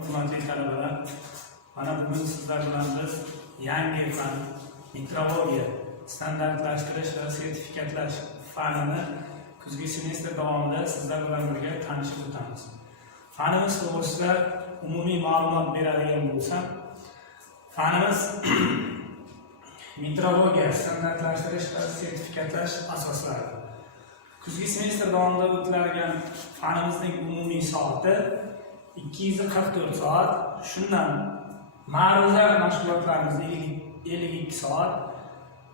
Hurmatli talabalar, mana bugun sizlar bilan biz yangi fan metrologiya standartlashtirish va sertifikatlash fanini kuzgi semestr davomida sizlar bilan birga tanishib o'tamiz. Fanimiz to'g'risida umumiy ma'lumot beradigan bo'lsam, fanimiz metrologiya standartlashtirish va sertifikatlash asoslari. Kuzgi semestr davomida o'tiladigan fanimizning umumiy soati 244 soat, shundan ma'ruza mashg'ulotlarimiz 52 soat,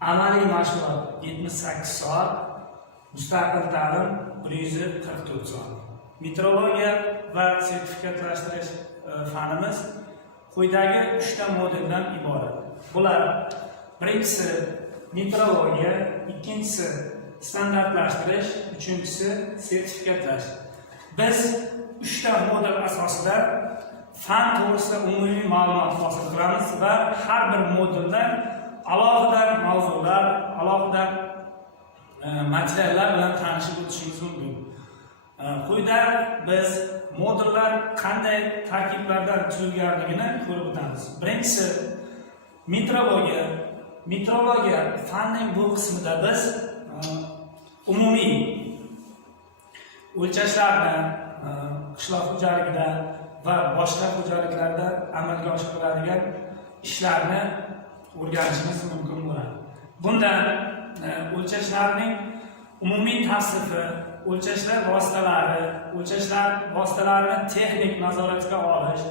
amaliy mashg'ulot 78 soat, mustaqil ta'lim 144 soat. Metrologiya va sertifikatlashtirish fanimiz quyidagi 3 ta moduldan iborat. Bular: birinchisi metrologiya, ikkinchisi standartlashtirish, uchinchisi sertifikatlash. Biz 3 ta modul asosida fan to'g'risida umumiy ma'lumot hosil qilamiz va har bir modulda alohida mavzular, alohida materiallar bilan tanishib o'tishingiz mumkin. Quyida biz modullar qanday tarkiblardan tuzilganligini ko'rib o'tamiz. Birinchisi metrologiya. Metrologiya fanning bu qismida biz umumiy o'lchashlarni qishloq xo'jaligida va boshqa xo'jaliklarda amalga oshiriladigan ishlarni o'rganishimiz mumkin bo'ladi. Bundan o'lchashlarning umumiy tavsifi, o'lchashlar vositalarini texnik nazoratga olish,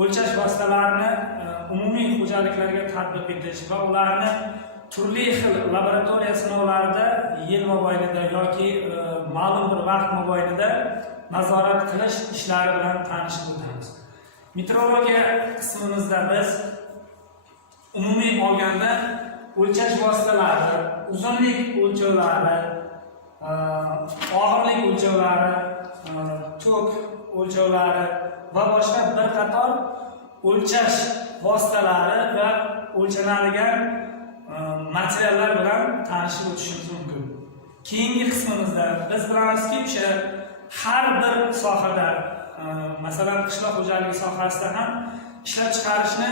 o'lchash vositalarini umumiy xo'jaliklarga tatbiq etish va ularni turli xil laboratoriya sinovlarida yil mobaynida yoki ma'lum bir vaqt mobaynida nazorat qilish ishlari bilan tanishib o'tamiz. Metrologiya qismimizda biz umumiy olganda o'lchash vositalari, uzunlik o'lchovlari, og'irlik o'lchovlari, tok o'lchovlari va boshqa bir qator o'lchash vositalari va o'lchanadigan materiallar bilan tanishib o'tishimiz mumkin. Keyingi qismimizda biz bilamizki, o'sha har bir sohada, masalan qishloq xo'jaligi sohasida ham ishlab chiqarishni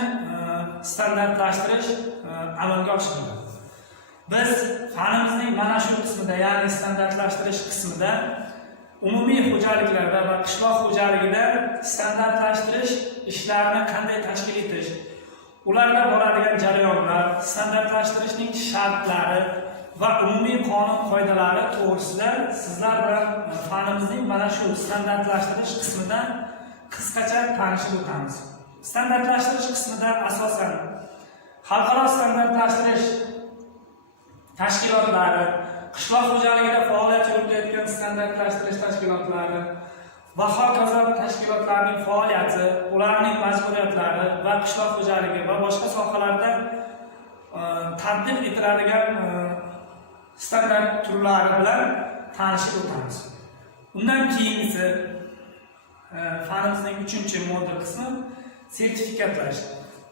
standartlashtirish amalga oshiriladi. Biz fanimizning mana shu qismida, ya'ni standartlashtirish qismida umumiy xo'jaliklarda va qishloq xo'jaligida standartlashtirish ishlarini qanday tashkil etish, ularga boradigan jarayonlar, standartlashtirishning shartlari va umumiy qonun qoidalari to'g'risida sizlar bilan fanimizning mana shu standartlashtirish qismidan qisqacha tanishib o'tamiz. Standartlashtirish qismida asosan xalqaro standartlashtirish tashkilotlari, qishloq xo'jaligida faoliyat yuritayotgan standartlashtirish tashkilotlari va hokazo tashkilotlarning faoliyati, ularning majburiyatlari va qishloq xo'jaligi va boshqa sohalarda tatbiq etiladigan standart turlari bilan tanishib o'tamiz. Undan keyingisi fanimizning 3-modul qismi sertifikatlash.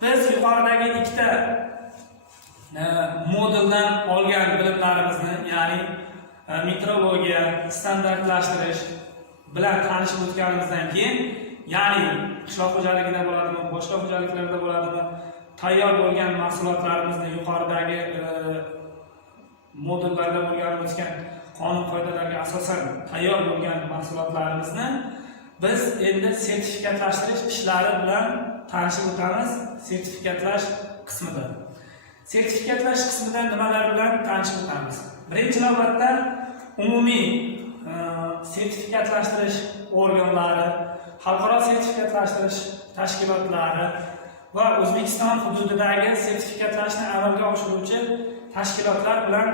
Biz yuqoridagi 2 ta moduldan olgan bilimlarimizni, ya'ni metrologiya, standartlashtirish bilan tanishib o'tganimizdan keyin, ya'ni qishloq xo'jaligida bo'ladimi, boshqa xo'jaliklarda bo'ladimi, tayyor bo'lgan mahsulotlarimizni yuqoridagi modullarda bo'lgan o'tgan qonun qoidalarga asosan tayyor bo'lgan mahsulotlarimizni biz endi sertifikatlashtirish ishlari bilan tanishib o'tamiz. Sertifikatlash qismida. Sertifikatlash qismida nimalar bilan tanishib o'tamiz? Birinchi navbatda umumiy sertifikatlashtirish organlari, xalqaro sertifikatlashtirish tashkilotlari va O'zbekiston hududidagi sertifikatlashni amalga oshiruvchi tashkilotlar bilan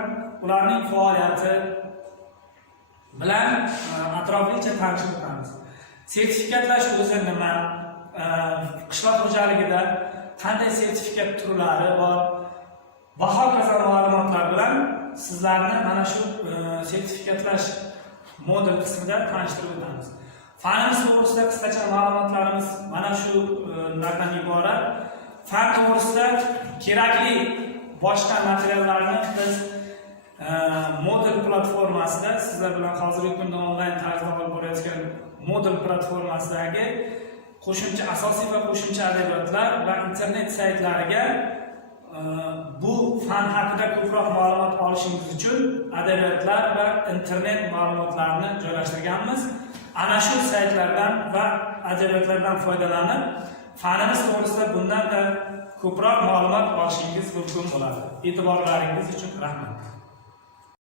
ularning faoliyati bilan atroflicha tanishib o'tamiz. Sertifikatlash o'zi nima? Qishloq xo'jaligida qanday sertifikat turlari bor va hokazo ma'lumotlar bilan sizlarni mana shu sertifikatlash modul qismida tanishtirib o'tamiz. Fanimiz to'g'risida qisqacha ma'lumotlarimiz mana shu nardan iborat. Fan to'g'risida kerakli boshqa materiallarni biz modul platformasida sizlar bilan hozirgi kunda onlayn tarzda olib borayotgan modul platformasidagi qo'shimcha asosiy va qo'shimcha adabiyotlar va internet saytlariga bu fan haqida ko'proq ma'lumot olishingiz uchun adabiyotlar va internet ma'lumotlarini joylashtirganmiz. Ana shu saytlardan va adabiyotlardan foydalanib, fanimiz to'g'risida bundan da ko'proq ma'lumot olishingiz mumkin bo'ladi. E'tiborlaringiz uchun rahmat.